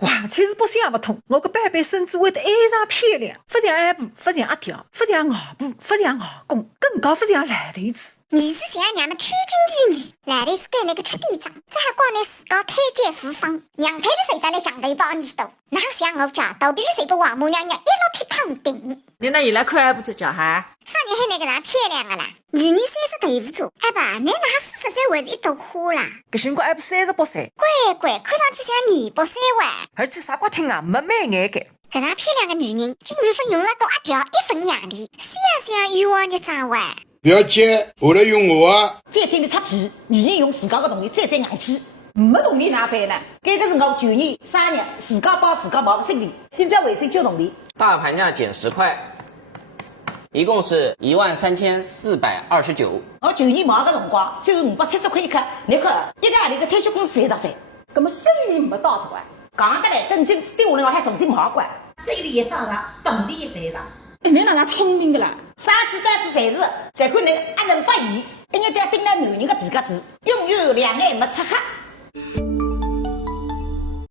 哇，才是北想也不通，我个贝贝甚至会得非常漂亮，不像俺婆，不像阿条，不像外婆，不像外公，更高不像烂头子。你是想娘们天经地义，烂头子该那个吃店长，再光拿自家推荐复方，娘推的水长来强头包你多，哪像我家豆皮水把王母娘娘一老皮烫顶。你那伊拉看还不只叫哈？啥人还那个哪漂亮的啦？女人30豆腐做，阿爸，那哪40岁还是一朵花啦？搿寻个还不38岁，乖乖，看上去像200岁哇！而且啥光听啊，没美眼个。搿能漂亮的女人，竟然分用了到阿条1分洋钿，想冤枉一桩哇！表姐，下来用我啊！再听你擦屁，女人用自家的动力再硬气，没动力哪办呢？搿个是我旧年生日自家帮自家毛个心理，今朝卫生就动力。大盘价减10块，一共是13429。我旧年毛个辰光只有570块一克，你看一个阿里个退休工资30岁，葛么生意没到这关，讲得来等今次丢下来我还重新毛关，生意一打上，动力一赚上。你哪能聪明个啦？啥鸡蛋做善事，才看能还能发言，一日都要盯着男人的皮夹子，永远两眼没擦黑。